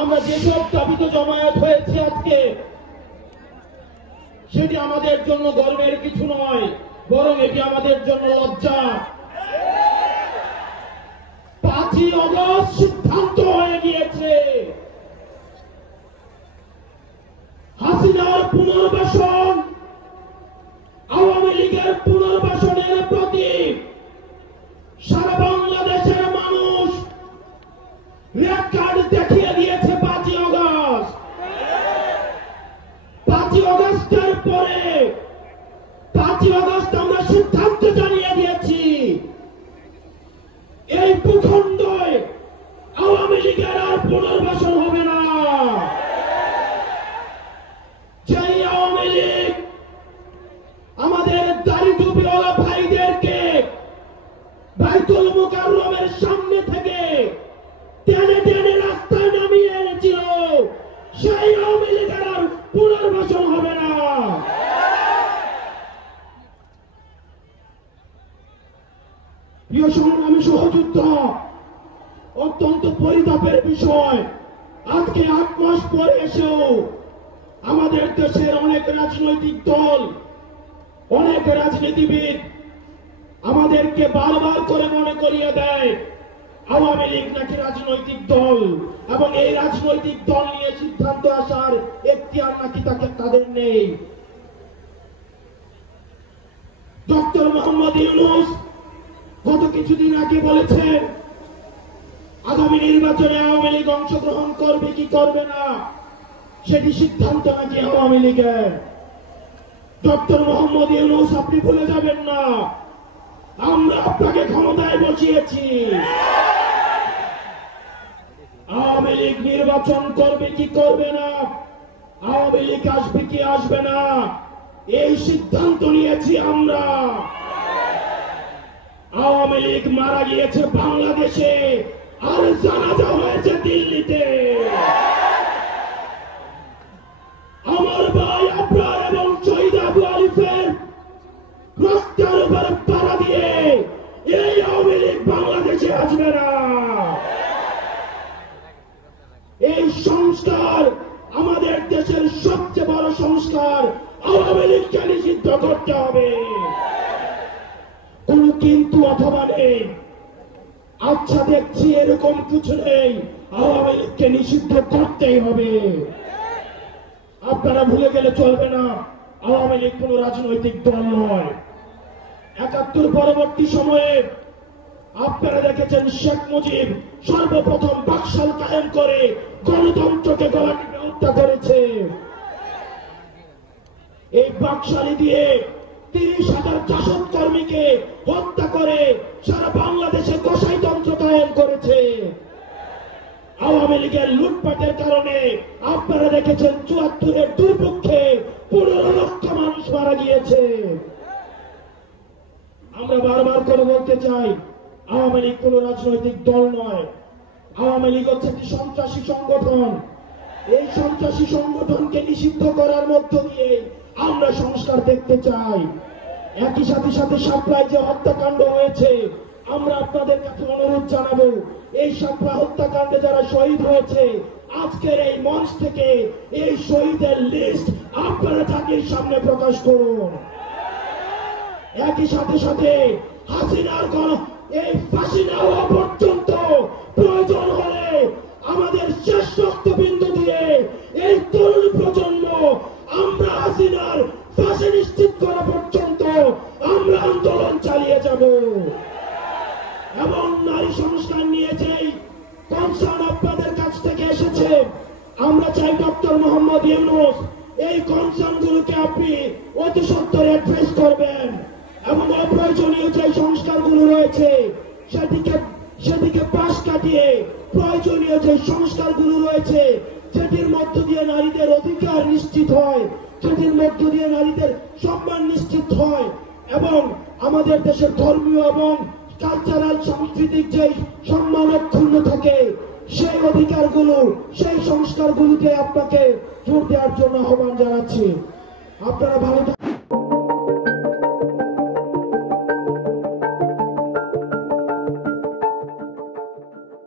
আমরা যেসব দাবিতে জমায়েত হয়েছে আজকে, সেটি আমাদের জন্য গর্বের কিছু নয়, বরং এটি আমাদের জন্য লজ্জা। 5ই আগস্ট সিদ্ধান্ত হয়ে গিয়েছে হাসিনার পুনর্বাসন, আওয়ামী লীগের পুনর্বাসনের প্রতি সারা বাংলাদেশের মানুষ রেড কার্ড দেখিয়ে দিয়েছে। 5ই আগস্ট 5ই আগস্টের পরে 5ই আগস্ট আমরা সিদ্ধান্ত জানিয়ে দিয়েছি, এই ভূখণ্ডে আওয়ামী লীগের আর পুনর্বাসন হবে না। যেই আওয়ামী লীগ আমাদের দাড়ি টুপিওয়ালা ভাইদেরকে বাইতুল মুকাররমের সামনে থেকে টেনে টেনে রাস্তায় নামিয়ে এনেছিল, সেই আওয়ামী লীগের আর পুনর্বাসন হবে না। প্রিয় সংগ্রামী সহযোদ্ধা, অত্যন্ত পরিতাপের বিষয়, আজকে 8 মাস পরে এসেও আমাদের দেশের অনেক রাজনৈতিক দল, অনেক রাজনীতিবিদ আমাদেরকে বারবার করে মনে করিয়ে দেয় আওয়ামী লীগ নাকি রাজনৈতিক দল, এবং এই রাজনৈতিক দল নিয়ে সিদ্ধান্ত আসার এখতিয়ার নাকি তাদের নেই। ডক্টর মোহাম্মদ ইউনূস গত কিছুদিন আগে বলেছেন আগামী নির্বাচনে আওয়ামী লীগ অংশগ্রহণ করবে কি করবে না সেটি সিদ্ধান্ত নাকি আওয়ামী লীগের। ডক্টর মোহাম্মদ ইউনূস, আপনি ভুলে যাবেন না, আমরা আপনাকে ক্ষমতায় বসিয়েছি। আওয়ামী লীগ নির্বাচন করবে কি করবে না, আওয়ামী লীগ আসবে কি আসবে না, এই সিদ্ধান্ত নিয়েছি আমরা। আওয়ামী লীগ মারা গিয়েছে বাংলাদেশে, আর জানাজা হয়েছে দিল্লিতে। আমার ভাই আবরার এবং শহীদ আবু আলিফের রক্তের উপর পাড়া দিয়ে এই আওয়ামী লীগ বাংলাদেশে আসবে না। এই সংস্কার, আমাদের দেশের সবচেয়ে বড় সংস্কার, আওয়ামী লীগকে নিষিদ্ধ করতে হবে। কোন কিন্তু অথবা নেই। আচ্ছা, দেখছি এরকম কিছু নেই, আওয়ামী লীগকে নিষিদ্ধ করতেই হবে। আপনারা ভুলে গেলে চলবে না, আওয়ামী লীগ কোন রাজনৈতিক দল নয়। ৭১ পরবর্তী সময়ে আপনারা দেখেছেন শেখ মুজিব সর্বপ্রথম বাকশাল কায়েম করে গণতন্ত্রকে গলা টিপে হত্যা করেছে। এই বাকশালী দিয়ে ৩০,০০০ জাসদ কর্মীকে হত্যা করে সারা বাংলাদেশে কসাইতন্ত্র কায়েম করেছে। আওয়ামী লীগের লুটপাটের কারণে আপনারা দেখেছেন ৭৪-এর দুর্ভিক্ষে ১৫ লক্ষ মানুষ মারা গিয়েছে। আমরা বারবার করে বলতে চাই, আওয়ামী লীগ কোন রাজনৈতিক দল নয়। আওয়ামী লীগ হচ্ছে একটি সন্ত্রাসী সংগঠন। এই সন্ত্রাসী সংগঠনকে নিষিদ্ধ করার মধ্য দিয়ে আমরা সংস্কার দেখতে চাই। একই সাথে সাপ্লায় যে হত্যাকাণ্ড হয়েছে, আমরা আপনাদের কাছে অনুরোধ জানাবো, এই সাপ্লা হত্যাকাণ্ডে যারা শহীদ হয়েছে, আজকের এই মঞ্চ থেকে এই শহীদের লিস্ট আপনারা জাতির সামনে প্রকাশ করুন। একই সাথে হাসিনার এই ফাঁসি না হওয়া পর্যন্ত প্রয়োজন হলে আমাদের শেষ রক্তবিন্দু দিয়ে এই তরুণ প্রজন্ম আমরা হাসিনার ফাঁসি নিশ্চিত করা পর্যন্ত আমরা আন্দোলন চালিয়ে যাব। এবং নারী সংস্কার নিয়ে যেই কনসার্ন আপনাদের কাছ থেকে এসেছে, আমরা চাই ডক্টর মোহাম্মদ ইউনূস এই কনসার্ন গুলোকে আপনি অতি সত্বর অ্যাড্রেস করবেন, এবং অপ্রয়োজনীয় যে সংস্কারগুলো রয়েছে সেদিকে পাশ কাটিয়ে প্রয়োজনীয় যে সংস্কারগুলো রয়েছে, যেটির মধ্য দিয়ে নারীদের অধিকার নিশ্চিত হয়, যেটির মধ্য দিয়ে নারীদের সম্মান নিশ্চিত হয়, এবং আমাদের দেশের ধর্মীয় এবং কালচারাল সাংস্কৃতিক যে সম্মান অক্ষুণ্ণ থাকে, সেই অধিকারগুলো, সেই সংস্কারগুলোতে আপনাকে জোর দেওয়ার জন্য আহ্বান জানাচ্ছি। আপনারা ভালো